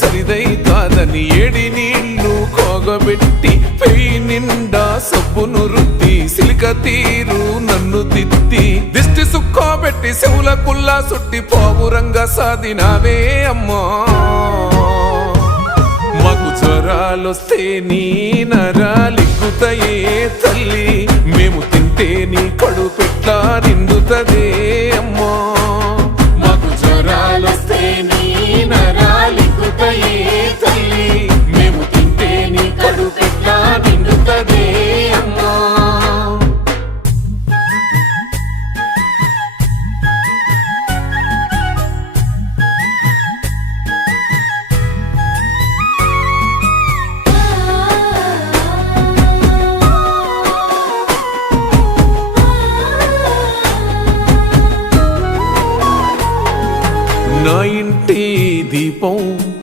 సరిదైతాదని AD నీళ్లు కోగబెట్టి పెయి నిండా సబ్బును రుద్ది సిలిక తీరు నన్ను తిత్తి దిష్టి సుక్కోబెట్టి చెవుల కుల్లా సుట్టి పావురంగా సాదినావే అమ్మా మాకు జ్వరాలొస్తే నీ నరాలిక్కుతాయే తల్లి మేము తింటే నీ కడుపెట్లా నిండుతదే అమ్మా